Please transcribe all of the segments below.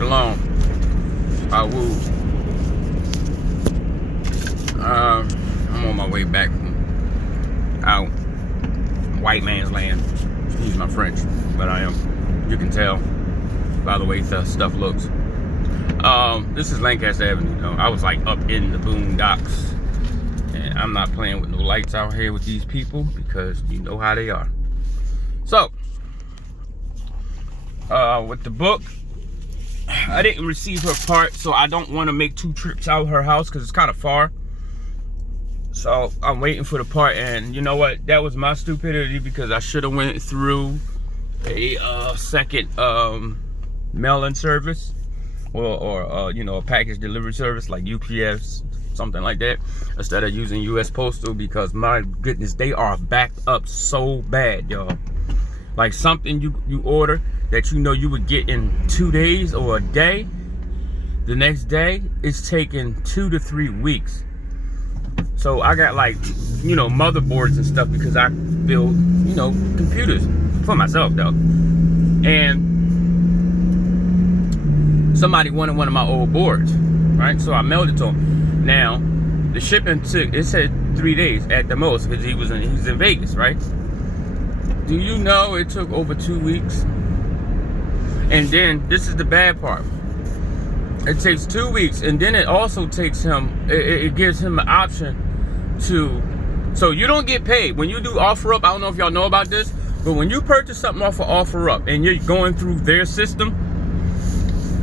Shalom. Awoo. I'm on my way back from out white man's land. Excuse my French, but I am. You can tell by the way the stuff looks. This is Lancaster Avenue though. I was like up in the boondocks, and I'm not playing with no lights out here with these people because you know how they are. So, with the book, I didn't receive her part, so I don't want to make 2 trips out of her house because it's kind of far. So I'm waiting for the part, and you know what? That was my stupidity because I should have went through a second mail-in service, or you know, a package delivery service like UPS, something like that, instead of using US Postal, because my goodness, they are backed up so bad, y'all. Like something you order that you know you would get in 2 days or a day, the next day it's taking 2 to 3 weeks. So I got, like, you know, motherboards and stuff because I build, you know, computers for myself though. And somebody wanted one of my old boards, right? So I mailed it to him. Now the shipping took, it said 3 days at the most because he's in Vegas, right? Do you know it took over 2 weeks? And then this is the bad part. It takes 2 weeks, and then it also takes him, it gives him the option to, so you don't get paid when you do OfferUp. I don't know if y'all know about this, but when you purchase something off of OfferUp and you're going through their system,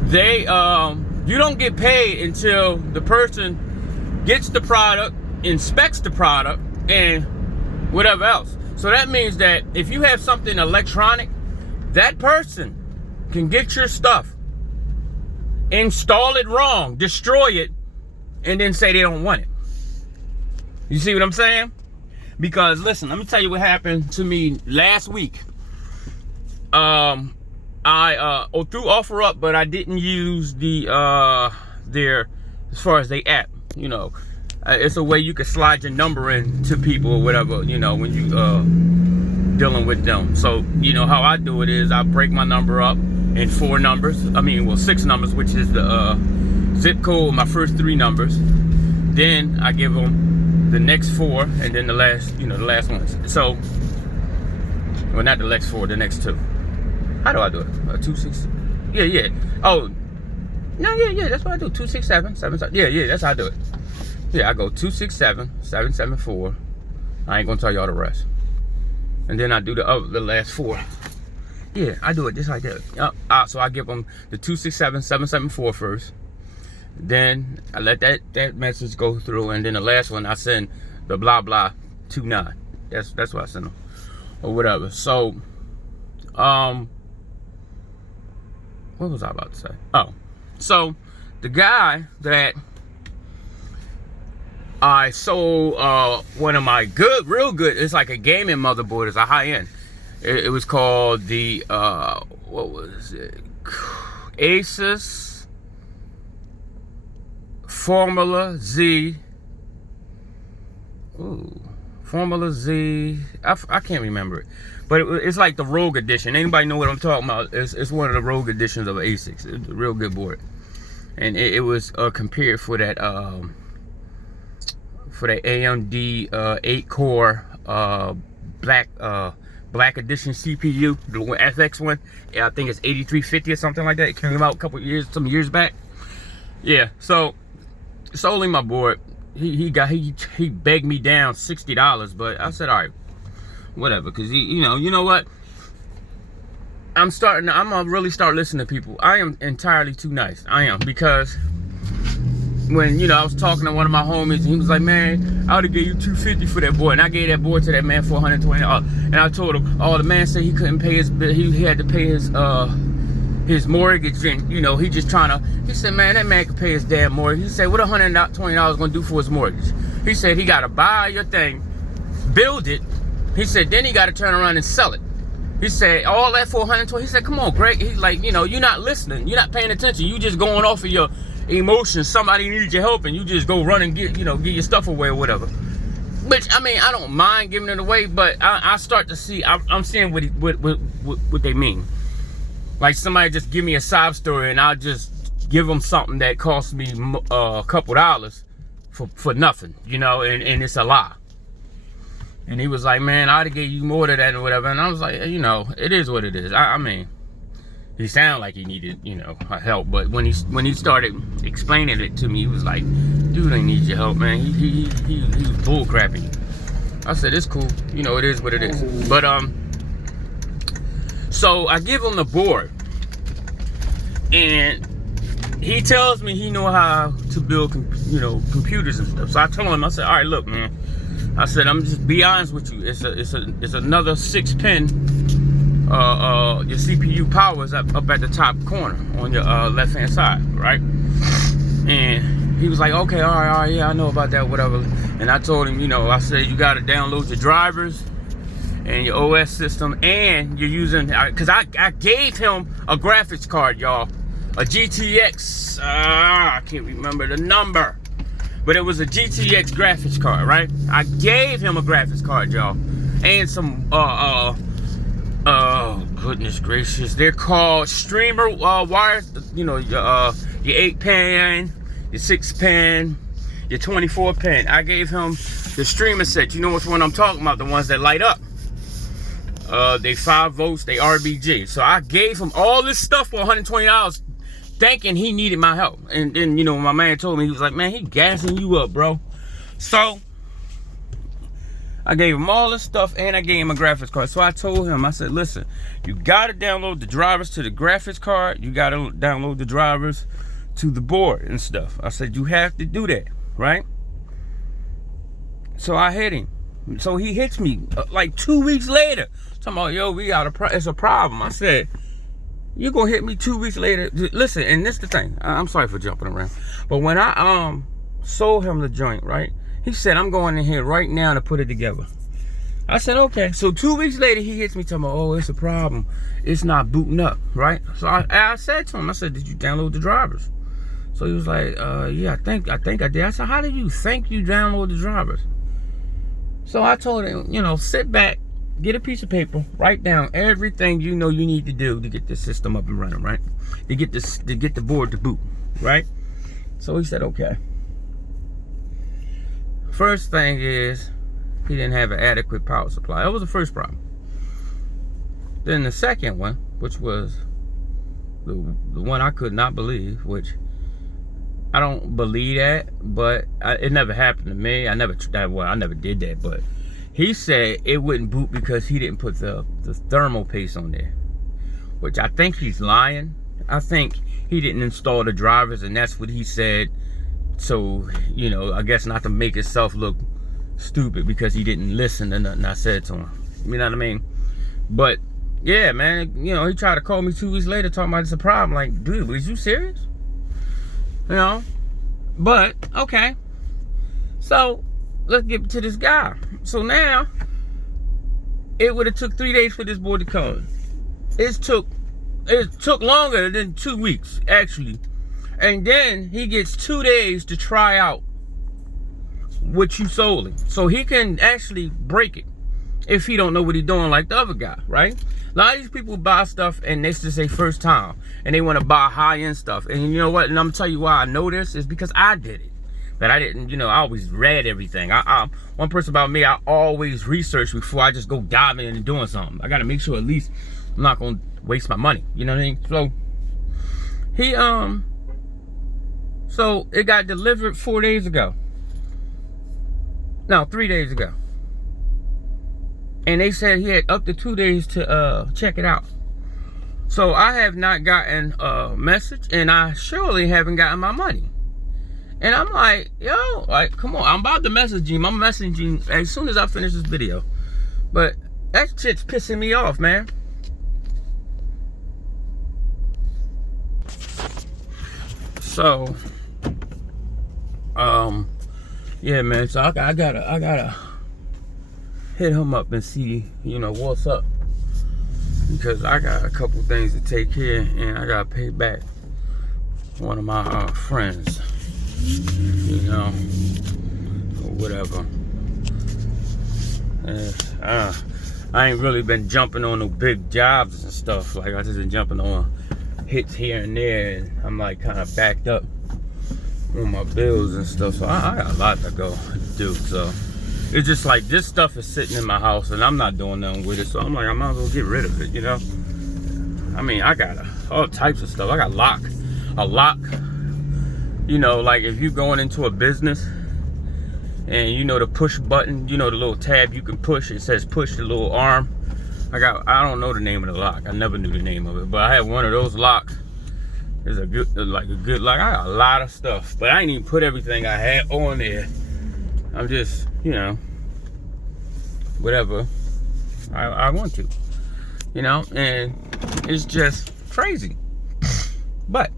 they you don't get paid until the person gets the product, inspects the product, and whatever else. So that means that if you have something electronic, that person can get your stuff, install it wrong, destroy it, and then say they don't want it. You see what I'm saying? Because listen, let me tell you what happened to me last week. I through OfferUp, but I didn't use the their, as far as the app, you know. It's a way you can slide your number in to people or whatever, you know, when you dealing with them. So, you know, how I do it is I break my number up in 4 numbers. I mean, well, 6 numbers, which is the zip code, my first 3 numbers. Then I give them the next 4, and then the last, you know, the last ones. So, well, not the next 4, the next 2. How do I do it? 267. Yeah. Oh, no, yeah. That's what I do. 267, 77. Yeah. That's how I do it. Yeah, I go 267, 774. I ain't gonna tell y'all the rest. And then I do the last 4. Yeah, I do it just like that. So I give them the 267, 774 first. Then I let that message go through, and then the last one I send the blah blah 29. That's what I send them, or whatever. So, what was I about to say? Oh, so the guy that I sold one of my real good, it's like a gaming motherboard, it's a high end. It was called the what was it? Asus Formula Z. Ooh, Formula Z. I can't remember it, but it's like the Rogue Edition. Anybody know what I'm talking about? It's one of the Rogue Editions of ASICs. It's a real good board, and it was compared for that AMD 8-core black edition CPU, the FX one. Yeah, I think it's 8350 or something like that. It came out some years back. Yeah, so sold him my board. He begged me down $60, but I said, all right, whatever, because you know what? I'm gonna really start listening to people. I am entirely too nice. I am, because when, you know, I was talking to one of my homies, and he was like, man, I would have gave you $250 for that board, and I gave that board to that man for $120. And I told him, oh, the man said he couldn't pay his bill. He had to pay his mortgage, and, you know, he said, man, that man could pay his damn mortgage. He said, what $120 gonna do for his mortgage? He said, he gotta buy your thing, build it. He said, then he gotta turn around and sell it. He said, all that for $120. He said, come on, Greg. He's like, you know, you're not listening. You're not paying attention. You just going off of your emotions. Somebody needs your help, and you just go run and get your stuff away or whatever. Which, I mean, I don't mind giving it away, but I start to see, I'm seeing what they mean. Like somebody just give me a sob story and I'll just give them something that costs me a couple dollars for nothing, you know, and it's a lie. And he was like, man, I'd have gave you more than that or whatever. And I was like, you know, it is what it is. I mean, he sounded like he needed, you know, help. But when he started explaining it to me, he was like, dude, I need your help, man. He was bull crapping. I said, it's cool. You know, it is what it is. But, so I give him the board. And he tells me he know how to build, you know, computers and stuff. So I told him, I said, all right, look, man. I said, I'm just be honest with you. It's another 6 pin. Your CPU power is up at the top corner on your left hand side, right? And he was like, okay, all right, yeah, I know about that, whatever. And I told him, you know, I said you got to download your drivers and your OS system, and you're using, because I gave him a graphics card, y'all, a GTX. I can't remember the number. But it was a GTX graphics card, right? I gave him a graphics card, y'all. And some, oh, goodness gracious. They're called streamer wires. You know, your 8 pin, your 6 pin, your 24 pin. I gave him the streamer set. You know which one I'm talking about, the ones that light up. They 5 volts, they RBG. So I gave him all this stuff for $120. Thinking he needed my help. And then, you know, my man told me, he was like, man, he gassing you up, bro. So I gave him all this stuff and I gave him a graphics card. So I told him, I said, listen, you gotta download the drivers to the graphics card. You gotta download the drivers to the board and stuff. I said, you have to do that, right? So I hit him. So he hits me like 2 weeks later. Talking about, yo, we got it's a problem. I said, you gonna hit me 2 weeks later? Listen, and this the thing. I'm sorry for jumping around, but when I sold him the joint, right? He said, I'm going in here right now to put it together. I said, okay. So 2 weeks later, he hits me talking about, oh, it's a problem. It's not booting up, right? So I said to him, I said, did you download the drivers? So he was like, yeah, I think I did. I said, how did you think you download the drivers? So I told him, you know, sit back. Get a piece of paper, write down everything you know you need to do to get the system up and running, right? To get the board to boot, right? So he said, okay. First thing is, he didn't have an adequate power supply. That was the first problem. Then the second one, which was the one I could not believe, which I don't believe that, but it never happened to me. I never did that, but he said it wouldn't boot because he didn't put the thermal paste on there, which I think he's lying. I think he didn't install the drivers, and that's what he said. So, you know, I guess not to make himself look stupid because he didn't listen to nothing I said to him. You know what I mean? But yeah, man, you know, he tried to call me 2 weeks later talking about it's a problem. Like, dude, was you serious? You know? But okay. So let's get to this guy. So now, it would have took 3 days for this board to come. It took longer than 2 weeks, actually. And then he gets 2 days to try out what you sold him. So he can actually break it if he don't know what he's doing like the other guy, right? A lot of these people buy stuff and this is their first time. And they want to buy high-end stuff. And you know what? And I'm going to tell you why I know this is because I did it. But I didn't, you know, I always read everything. One person about me, I always research before I just go diving in and doing something. I got to make sure at least I'm not going to waste my money. You know what I mean? So, he, so it got delivered 4 days ago. No, 3 days ago. And they said he had up to 2 days to check it out. So I have not gotten a message, and I surely haven't gotten my money. And I'm like, yo, like, come on. I'm about to message him. I'm messaging as soon as I finish this video. But that shit's pissing me off, man. So, yeah, man. So I gotta hit him up and see, you know, what's up. Because I got a couple things to take care of, and I gotta pay back one of my friends. You know, or whatever. And, I ain't really been jumping on no big jobs and stuff. Like, I just been jumping on hits here and there, and I'm like kind of backed up on my bills and stuff. So I got a lot to go do. So it's just like this stuff is sitting in my house and I'm not doing nothing with it. So I'm like, I might as well get rid of it, you know? I mean, I got all types of stuff. I got a lock. You know, like if you going into a business and you know the push button, you know the little tab you can push, it says push the little arm. I don't know the name of the lock. I never knew the name of it, but I have one of those locks. It's a good lock. I got a lot of stuff, but I ain't even put everything I had on there. I'm just, you know, whatever I want to, you know, and it's just crazy. But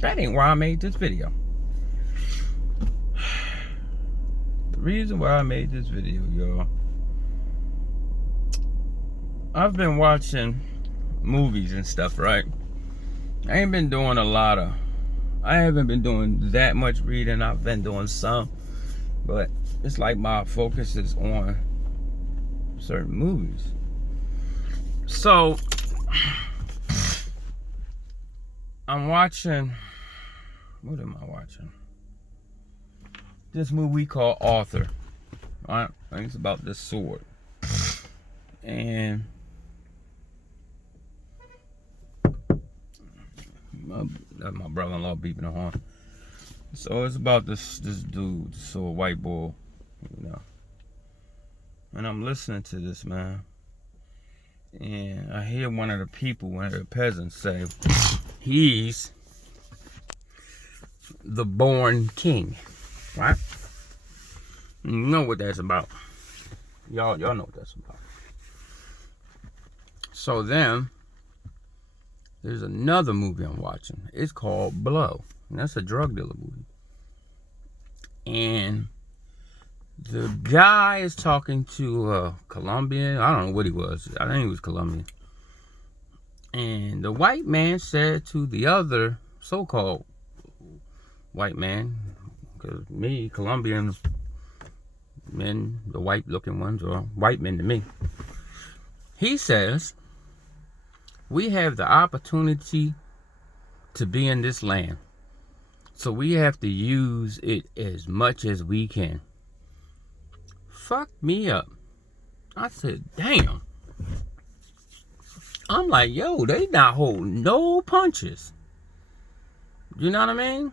that ain't why I made this video. The reason why I made this video, y'all, I've been watching movies and stuff, right? I haven't been doing that much reading. I've been doing some, but it's like my focus is on certain movies. So I'm watching, what am I watching? This movie called Arthur. I think it's about this sword. And my brother-in-law beeping the horn. So it's about this dude, so a white boy, you know. And I'm listening to this, man. And I hear one of the peasants say, he's the born king, right? You know what that's about. Y'all know what that's about. So then, there's another movie I'm watching. It's called Blow. And that's a drug dealer movie. And the guy is talking to a Colombian. I don't know what he was. I think he was Colombian. And the white man said to the other so-called white man, because me, Colombian men, the white-looking ones, are white men to me. He says, we have the opportunity to be in this land, so we have to use it as much as we can. Fucked me up. I said, damn. I'm like, yo, they not holding no punches. You know what I mean?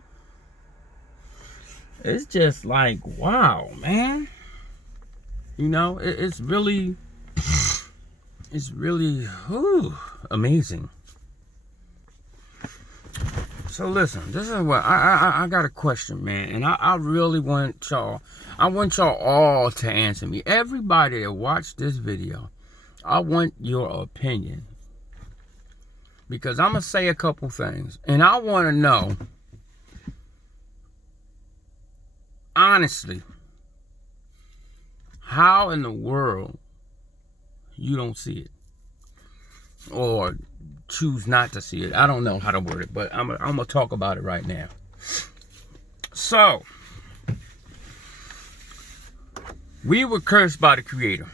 It's just like, wow, man. You know, it's really amazing. So listen, this is what I got a question, man, and I really want y'all. I want y'all all to answer me. Everybody that watched this video, I want your opinion, because I'm gonna say a couple things, and I want to know, honestly, how in the world you don't see it, or choose not to see it. I don't know how to word it, but I'm gonna talk about it right now. So, we were cursed by the Creator,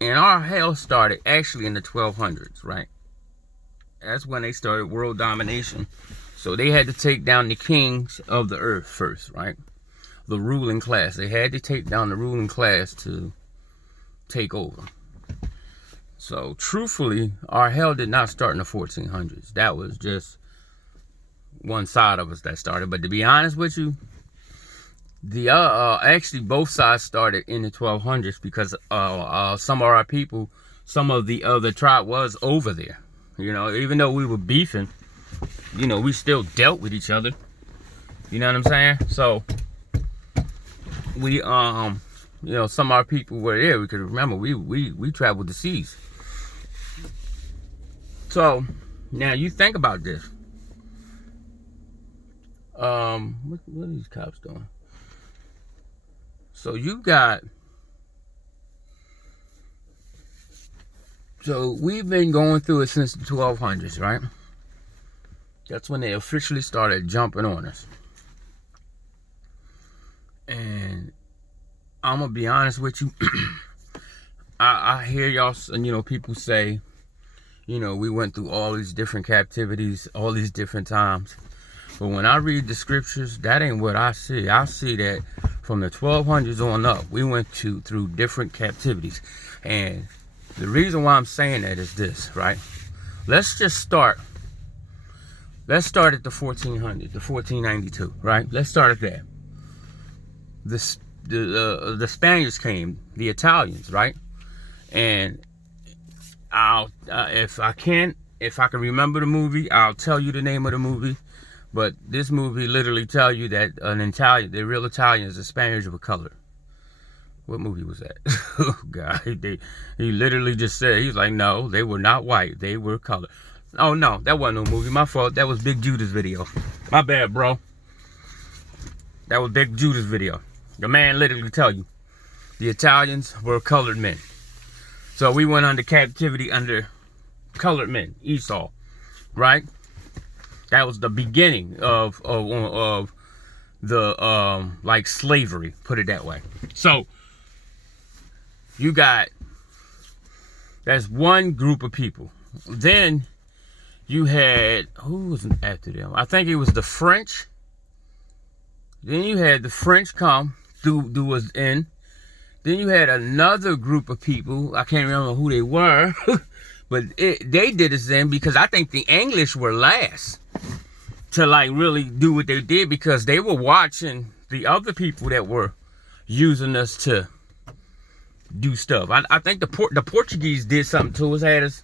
and our hell started actually in the 1200s, right? That's when they started world domination. So they had to take down the kings of the earth first, right? The ruling class. They had to take down the ruling class to take over. So truthfully, our hell did not start in the 1400s. That was just one side of us that started. But to be honest with you, the actually both sides started in the 1200s, because some of our people, some of the other tribe was over there. You know, even though we were beefing, you know, we still dealt with each other. You know what I'm saying? So we you know, some of our people were there. We could remember we traveled the seas. So now you think about this. What are these cops doing? So you got, so we've been going through it since the 1200s, right? That's when they officially started jumping on us. And I'm gonna be honest with you, I hear y'all, people say, we went through all these different captivities, all these different times. But when I read the scriptures, that ain't what I see. I see that from the 1200s on up, we went through different captivities. And the reason why I'm saying that is this, right? Let's start at the 1400s, the 1492, right? Let's start at that. The Spaniards came, the Italians, right? And if I can remember the movie, I'll tell you the name of the movie. But this movie literally tell you that the real Italians, the Spaniards were colored. What movie was that? Oh God, he literally just said, he was like, no, they were not white, they were colored. Oh no, that wasn't no movie. My fault. That was Big Judah's video. My bad, bro. That was Big Judah's video. The man literally tell you the Italians were colored men. So we went under captivity under colored men, Esau, right? That was the beginning of the like slavery, put it that way. So you got, that's one group of people. Then you had, who was after them? I think it was the French. Then you had the French come, do us in. Then you had another group of people. I can't remember who they were, but they did us in because I think the English were last to like really do what they did, because they were watching the other people that were using us to do stuff. I think the Portuguese did something to us, had us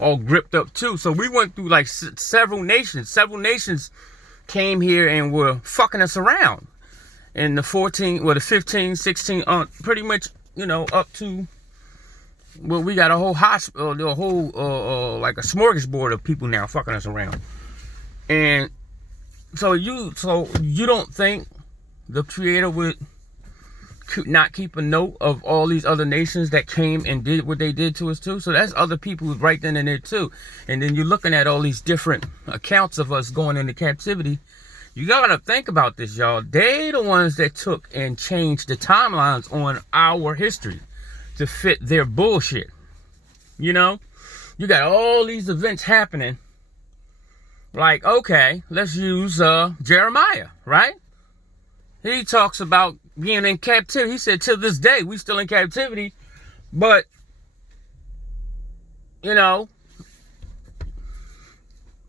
all gripped up too. So we went through like several nations. Several nations came here and were fucking us around in the 15, 16, pretty much, up to, well, we got a whole hospital, a whole like a smorgasbord of people now fucking us around. And so you don't think the Creator would not keep a note of all these other nations that came and did what they did to us too? So that's other people right then and there too. And then you're looking at all these different accounts of us going into captivity. You gotta think about this, y'all. They the ones that took and changed the timelines on our history to fit their bullshit. You got all these events happening. Like, okay, let's use Jeremiah, right? He talks about being in captivity. He said, till this day, we still in captivity. But,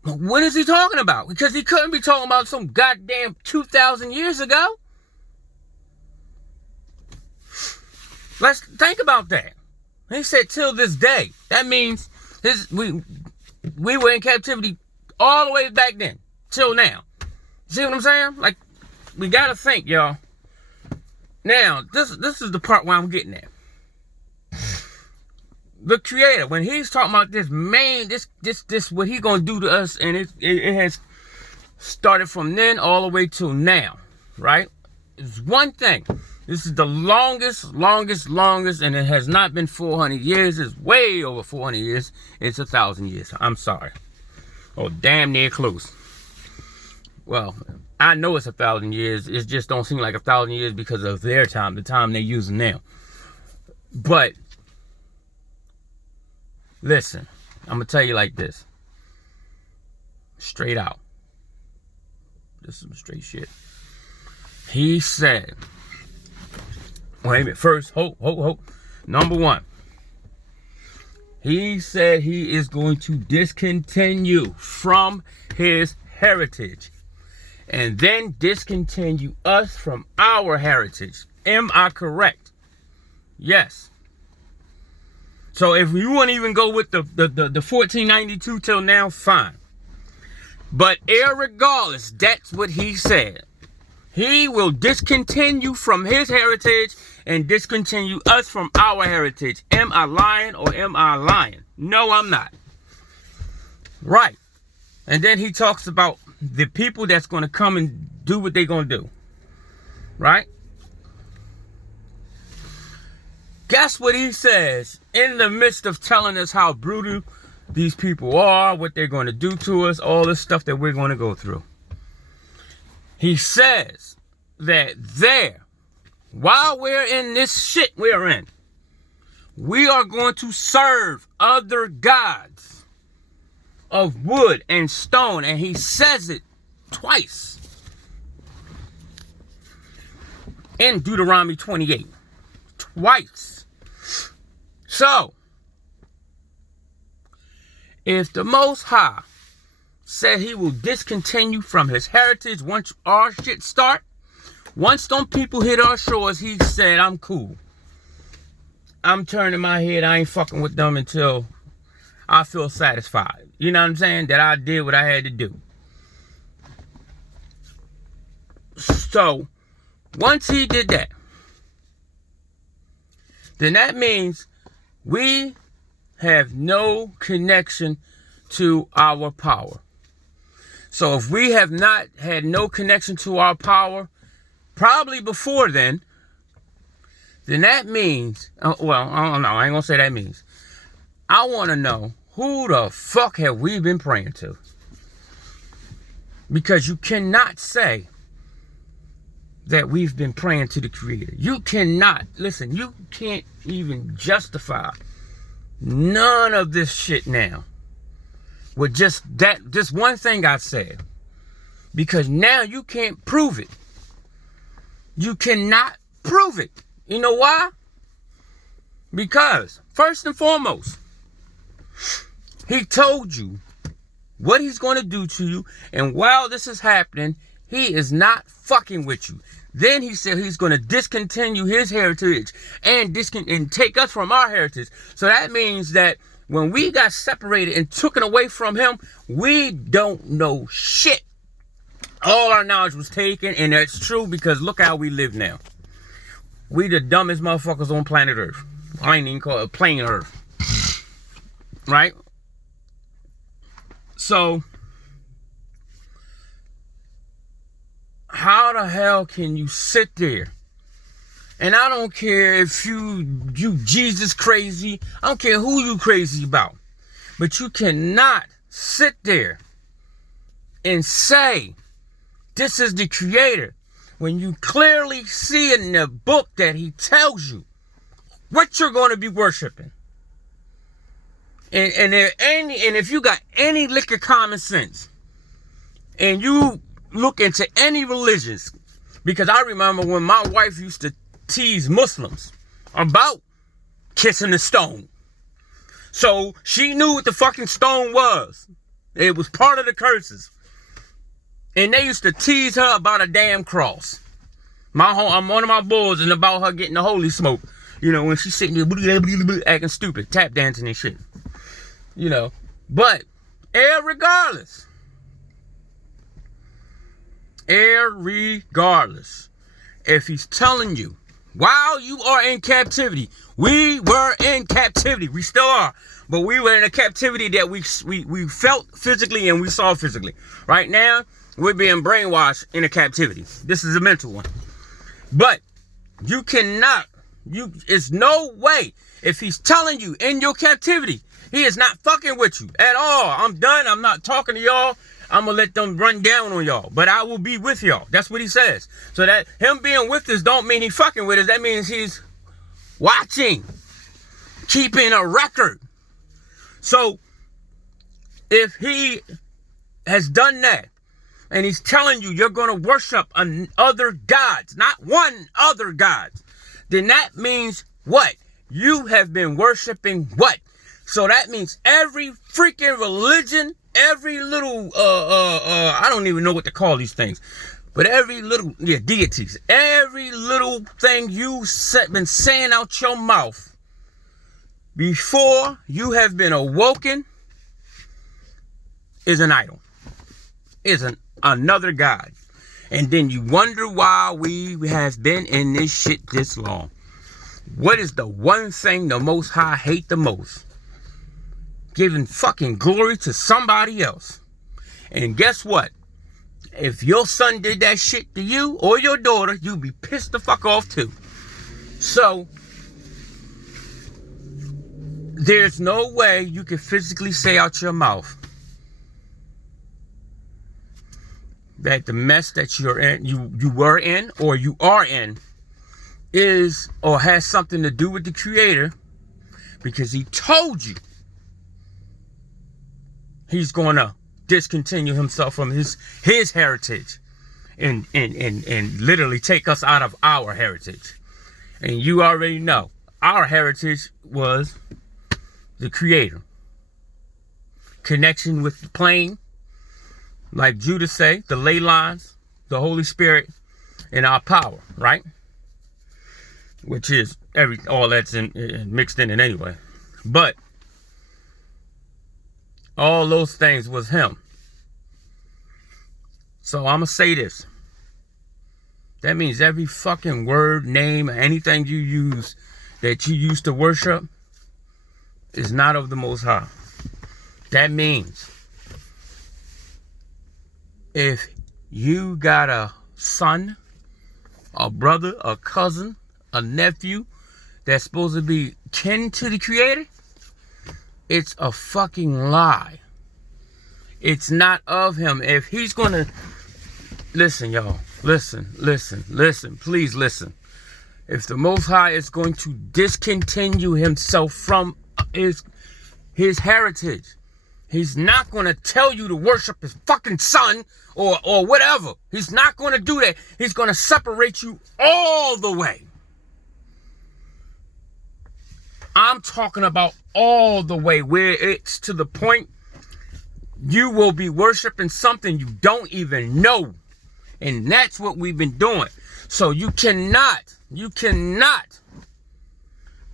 what is he talking about? Because he couldn't be talking about some goddamn 2,000 years ago. Let's think about that. He said, till this day. That means we were in captivity all the way back then, till now. See what I'm saying? Like, we gotta think, y'all. Now, this is the part where I'm getting at. The Creator, when he's talking about this what he gonna do to us, and it has started from then all the way till now, right? It's one thing. This is the longest, and it has not been 400 years. It's way over 400 years. It's 1,000 years. I'm sorry. Oh, damn near close. Well, I know it's 1,000 years. It just don't seem like 1,000 years because of their time, the time they're using now. But listen, I'm gonna tell you like this, straight out. This is some straight shit. He said, wait a minute. First, hope. Number one. He said he is going to discontinue from his heritage and then discontinue us from our heritage. Am I correct? Yes. So if you want to even go with the 1492 till now, fine. But irregardless, that's what he said. He will discontinue from his heritage and discontinue us from our heritage. Am I lying or am I lying? No, I'm not. Right. And then he talks about the people that's going to come and do what they're going to do. Right? Guess what he says in the midst of telling us how brutal these people are, what they're going to do to us, all this stuff that we're going to go through. He says that while we're in this shit we're in, we are going to serve other gods of wood and stone. And he says it twice in Deuteronomy 28. Twice. So, if the Most High said he will discontinue from his heritage once our shit start, once them people hit our shores, he said, I'm cool. I'm turning my head. I ain't fucking with them until I feel satisfied. You know what I'm saying? That I did what I had to do. So, once he did that, then that means we have no connection to our power. So if we have not had no connection to our power, probably before then that means, well, I don't know. I ain't gonna say that means. I want to know, who the fuck have we been praying to? Because you cannot say that we've been praying to the Creator. You cannot, listen, you can't even justify none of this shit now with just one thing I said. Because now you can't prove it. You cannot prove it. You know why? Because, first and foremost, he told you what he's going to do to you. And while this is happening, he is not fucking with you. Then he said he's going to discontinue his heritage and take us from our heritage. So that means that when we got separated and taken away from him, we don't know shit. All our knowledge was taken, and that's true because look how we live now. We the dumbest motherfuckers on planet Earth. I ain't even call it plain Earth. Right? So, how the hell can you sit there? And I don't care if you Jesus crazy. I don't care who you crazy about. But you cannot sit there and say, this is the Creator, when you clearly see in the book that he tells you what you're going to be worshiping. And if you got any lick of common sense, and you look into any religions, because I remember when my wife used to tease Muslims about kissing the stone. So she knew what the fucking stone was. It was part of the curses. And they used to tease her about a damn cross. I'm one of my boys and about her getting the holy smoke. You know, when she's sitting there acting stupid, tap dancing and shit. You know, but regardless, if he's telling you while you are in captivity, we were in captivity, we still are, but we were in a captivity that we felt physically and we saw physically. Right now, we're being brainwashed in a captivity. This is a mental one. But you cannot, it's no way, if he's telling you in your captivity, he is not fucking with you at all. I'm done. I'm not talking to y'all. I'm going to let them run down on y'all. But I will be with y'all. That's what he says. So that him being with us don't mean he fucking with us. That means he's watching, keeping a record. So if he has done that, and he's telling you you're going to worship other gods, not one other gods, then that means what? You have been worshiping what? So that means every freaking religion, every little, I don't even know what to call these things, but every little, deities, every little thing you've been saying out your mouth before you have been awoken is an idol, is another god. And then you wonder why we have been in this shit this long. What is the one thing the Most High hate the most? Giving fucking glory to somebody else. And guess what? If your son did that shit to you or your daughter, you'd be pissed the fuck off too. So, there's no way you can physically say out your mouth that the mess that you're in, you were in, or you are in, is or has something to do with the Creator, because he told you he's going to discontinue himself from his heritage and literally take us out of our heritage. And you already know our heritage was the Creator. Connection with the plane, like Judah say, the ley lines, the Holy Spirit, and our power, right? Which is all that's mixed in it anyway. But all those things was him. So I'm going to say this. That means every fucking word, name, anything you use that you used to worship is not of the Most High. That means if you got a son, a brother, a cousin, a nephew that's supposed to be kin to the Creator, it's a fucking lie. It's not of him. If he's gonna listen, y'all, listen, please listen. If the Most High is going to discontinue himself from his heritage, he's not going to tell you to worship his fucking son or whatever. He's not going to do that. He's going to separate you all the way. I'm talking about all the way, where it's to the point you will be worshiping something you don't even know. And that's what we've been doing. So you cannot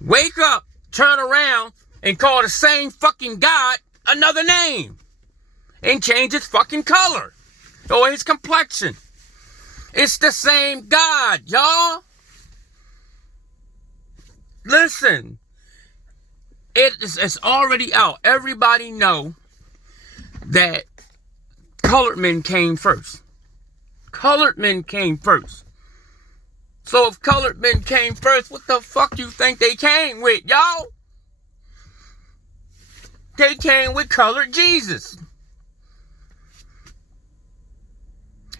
wake up, turn around, and call the same fucking God another name and change his fucking color or his complexion. It's the same God, y'all. Listen, it's already out. Everybody know that colored men came first. Colored men came first. So if colored men came first, what the fuck you think they came with, y'all? They came with colored Jesus.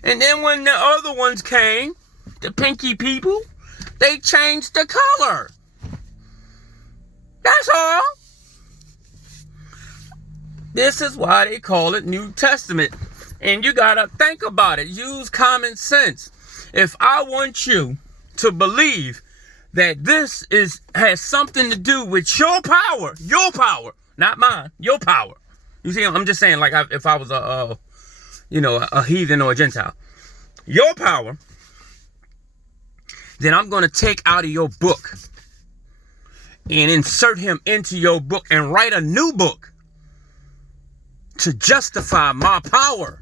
And then when the other ones came, the pinky people, they changed the color. That's all. This is why they call it New Testament. And you gotta think about it. Use common sense. If I want you to believe that this has something to do with your power, not mine, your power. You see, I'm just saying, like, if I was a heathen or a Gentile, your power, then I'm going to take out of your book and insert him into your book and write a new book to justify my power,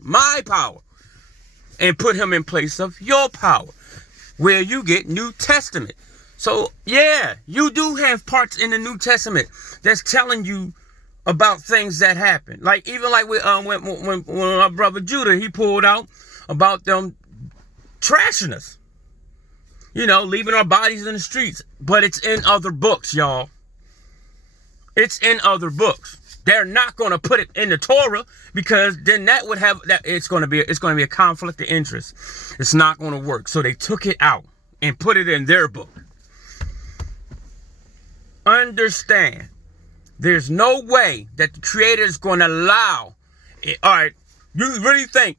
and put him in place of your power, where you get New Testament. So, yeah, you do have parts in the New Testament that's telling you about things that happen. Like, even like when our brother Judah, he pulled out about them trashing us. You know, leaving our bodies in the streets. But it's in other books, y'all. It's in other books. They're not going to put it in the Torah, because then that would have that it's going to be a conflict of interest. It's not going to work. So they took it out and put it in their book. Understand, there's no way that the Creator is going to allow it. All right, you really think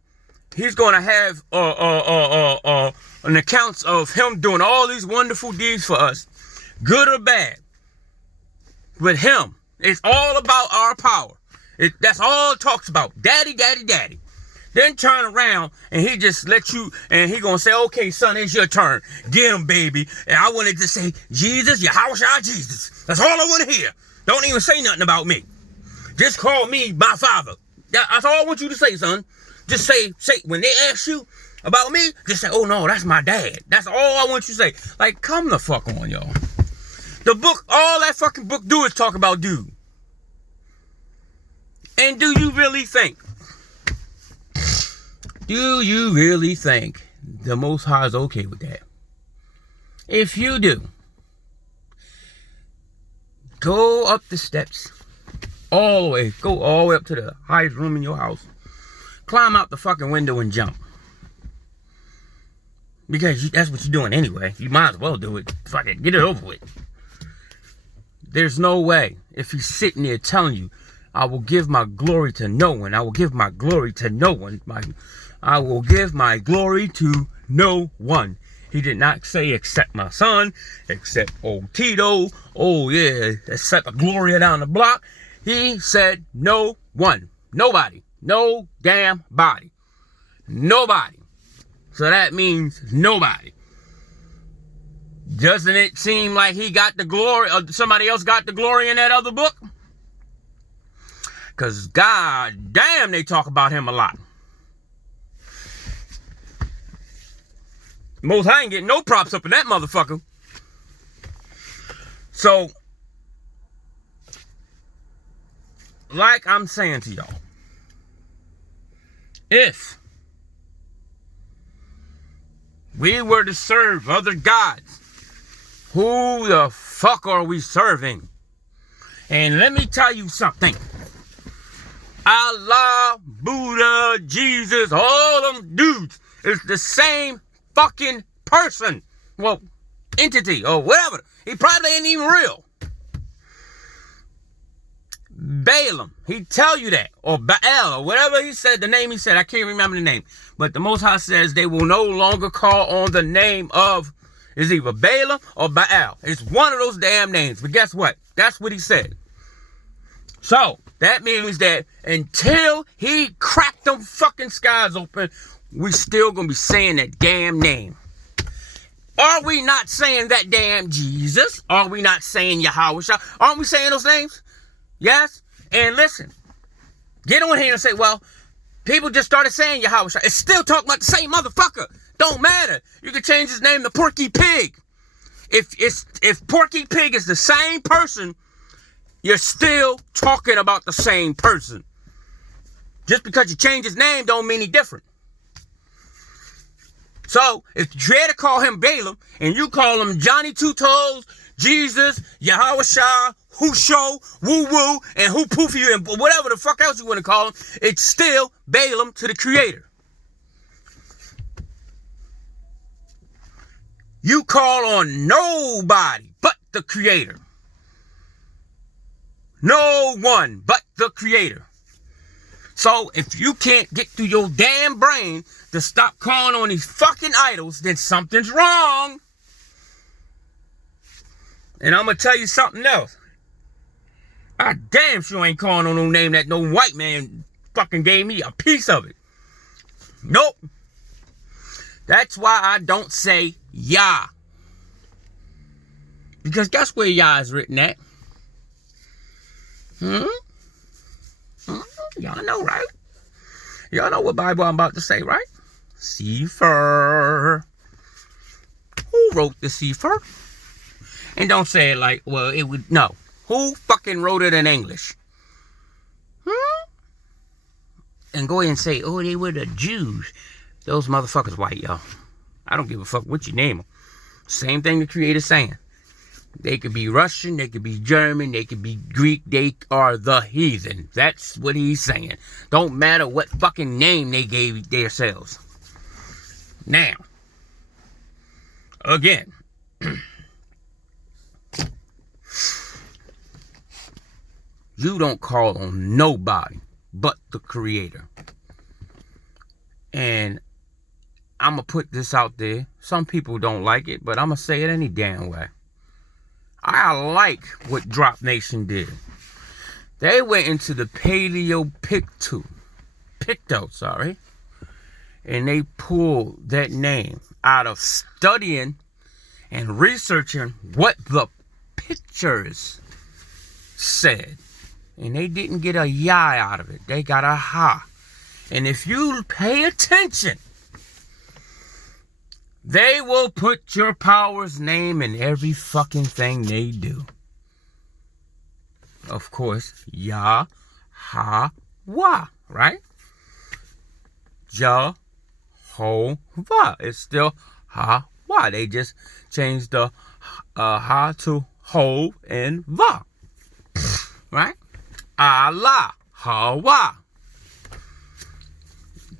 he's going to have an account of him doing all these wonderful deeds for us, good or bad? With him, it's all about our power. That's all it talks about. Daddy, daddy, daddy. Then turn around and he just let you, and he gonna say, okay, son, it's your turn. Get him, baby. And I wanted to say, Jesus, Yahushua, Jesus. That's all I want to hear. Don't even say nothing about me. Just call me my father. That's all I want you to say, son. Just say, when they ask you about me, just say, oh no, that's my dad. That's all I want you to say. Like, come the fuck on, y'all. The book, all that fucking book do is talk about dude. And do you really think the Most High is okay with that? If you do, go up the steps, go all the way up to the highest room in your house, climb out the fucking window and jump. Because that's what you're doing anyway. You might as well do it. Fuck it, get it over with. There's no way. If he's sitting there telling you, I will give my glory to no one. I will give my glory to no one. I will give my glory to no one. He did not say except my son, except old Tito. Oh yeah, except the Gloria down the block. He said no one. Nobody. No damn body. Nobody. So that means nobody. Doesn't it seem like he got the glory, or somebody else got the glory in that other book? Because god damn, they talk about him a lot. Most High ain't getting no props up in that motherfucker. So, like I'm saying to y'all, if we were to serve other gods, who the fuck are we serving? And let me tell you something. Allah, Buddha, Jesus, all them dudes is the same fucking person. Well, entity or whatever. He probably ain't even real. Balaam, he tell you that. Or Baal, or whatever he said, the name he said. I can't remember the name. But the Most High says they will no longer call on the name of, it's either Balaam or Baal. It's one of those damn names. But guess what? That's what he said. So, that means that until he cracked them fucking skies open, we still gonna be saying that damn name. Are we not saying that damn Jesus? Are we not saying Yahushua? Aren't we saying those names? Yes? And listen, get on here and say, well, people just started saying Yahushua. It's still talking about the same motherfucker. Don't matter. You can change his name to Porky Pig. If Porky Pig is the same person, you're still talking about the same person. Just because you change his name don't mean he's different. So, if the Creator call him Balaam, and you call him Johnny Two Toes, Jesus, Yahushua, Husho, Woo Woo, and Who Poofy, and whatever the fuck else you want to call him, it's still Balaam to the Creator. You call on nobody but the Creator. No one but the Creator. So, if you can't get through your damn brain to stop calling on these fucking idols, then something's wrong. And I'm going to tell you something else. I damn sure ain't calling on no name that no white man fucking gave me a piece of it. Nope. That's why I don't say Yah. Because guess where Yah is written at? Y'all know, right? Y'all know what Bible I'm about to say, right? Sefer. Who wrote the Sefer? And don't say it like, well, it would, no. Who fucking wrote it in English? And go ahead and say, oh, they were the Jews. Those motherfuckers white, y'all. I don't give a fuck what you name them. Same thing the Creator's saying. They could be Russian, they could be German, they could be Greek, they are the heathen. That's what he's saying. Don't matter what fucking name they gave themselves. Now, again, you don't call on nobody but the Creator. And I'm going to put this out there. Some people don't like it, but I'm going to say it any damn way. I like what Drop Nation did. They went into the Picto, and they pulled that name out of studying and researching what the pictures said. And they didn't get a Yah out of it. They got a Ha. And if you pay attention, they will put your power's name in every fucking thing they do. Of course, Yah, Ha, Wah, right? Jah, Ho, Va. It's still Ha, Wah. They just changed the Ha to Ho and Va. Right? Allah, Ha, Wah.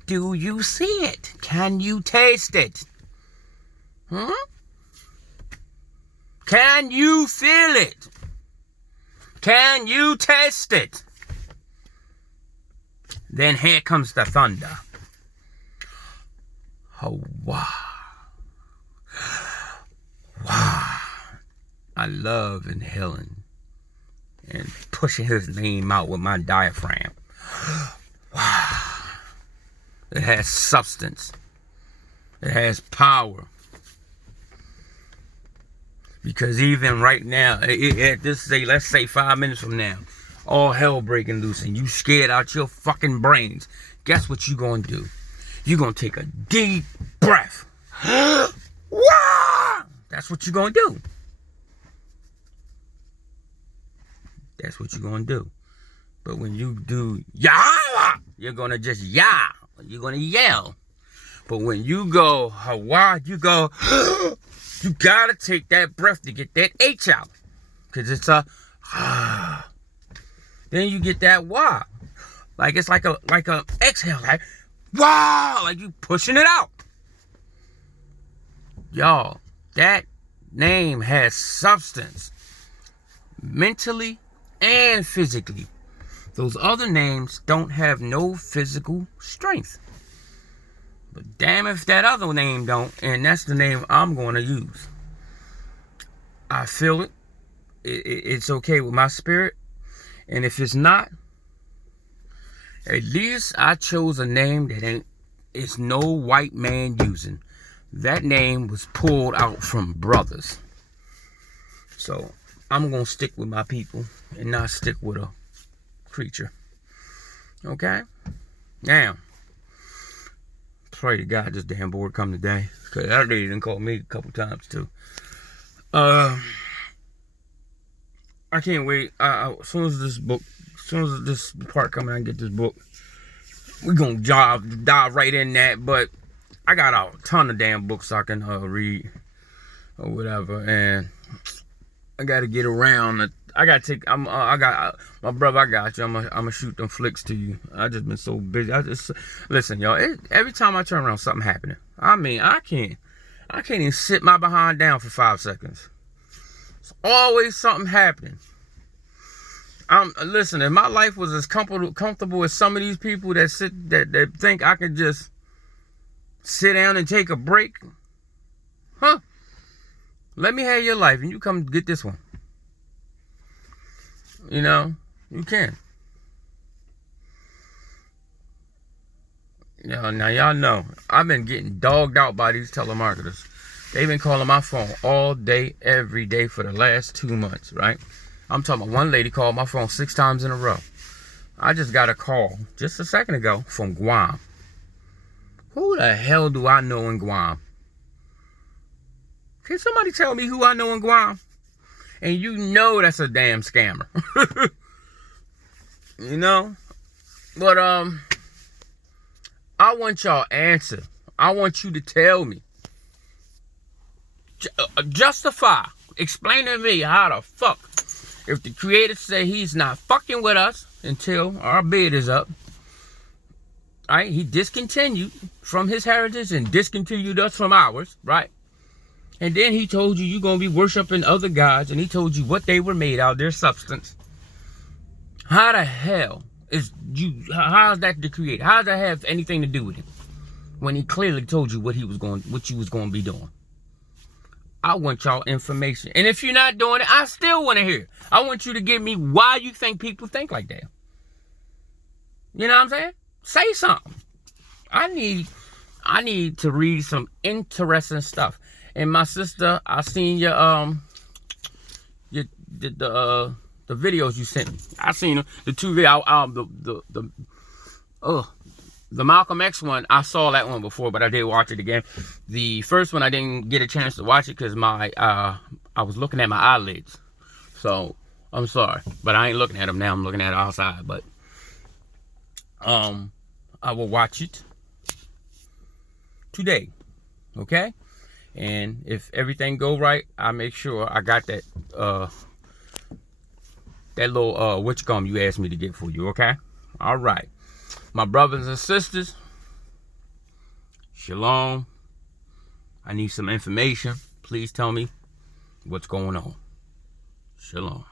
Do you see it? Can you taste it? Can you feel it? Can you test it? Then here comes the thunder. Oh, wow. Wow. I love inhaling and pushing his name out with my diaphragm. Wow. It has substance. It has power. Because even right now, at this say, let's say 5 minutes from now, all hell breaking loose and you scared out your fucking brains. Guess what you gonna do? You gonna take a deep breath. That's what you gonna do. That's what you're gonna do. But when you do yah, you're gonna just yah. You're gonna yell. But when you go Hawa, you go. You gotta take that breath to get that H out, cause it's a. Then you get that wah, like it's like a exhale, like wow, like you pushing it out. Y'all, that name has substance, mentally and physically. Those other names don't have no physical strength. But damn if that other name don't, and that's the name I'm going to use. I feel it. It's okay with my spirit. And if it's not, at least I chose a name that it's no white man using. That name was pulled out from brothers. So I'm going to stick with my people and not stick with a creature. Okay? Now, pray to God this damn board come today. Because that lady done called me a couple times too. I can't wait. As soon as this part come out and get this book, we're going to dive right in that. But I got a ton of damn books I can read or whatever. And I got to get around. I got to take, my brother, I got you. I'm going to shoot them flicks to you. I just been so busy. Listen, y'all, every time I turn around, something happening. I mean, I can't even sit my behind down for 5 seconds. It's always something happening. Listen, if my life was as comfortable as some of these people that think I could just sit down and take a break, huh? Let me have your life and you come get this one. You know, you can. Now y'all know, I've been getting dogged out by these telemarketers. They've been calling my phone all day, every day for the last 2 months, right? I'm talking about one lady called my phone 6 times in a row. I just got a call just a second ago from Guam. Who the hell do I know in Guam? Can somebody tell me who I know in Guam? And you know that's a damn scammer. You know? But, I want y'all answer. I want you to tell me. Justify. Explain to me how the fuck. If the creator say he's not fucking with us until our bid is up. Right? He discontinued from his heritage and discontinued us from ours. Right? And then he told you you're going to be worshiping other gods. And he told you what they were made out of, their substance. How the hell how is that the creator? How does that have anything to do with him? When he clearly told you what you was going to be doing. I want y'all information. And if you're not doing it, I still want to hear it. I want you to give me why you think people think like that. You know what I'm saying? Say something. I need to read some interesting stuff. And my sister, I seen the videos you sent me. I seen them, the two videos. The Malcolm X one, I saw that one before, but I did watch it again. The first one, I didn't get a chance to watch it because I was looking at my eyelids. So I'm sorry, but I ain't looking at them now. I'm looking at it outside. But I will watch it today. Okay. And if everything go right, I make sure I got that little witch gum you asked me to get for you, okay? All right. My brothers and sisters, shalom. I need some information. Please tell me what's going on. Shalom.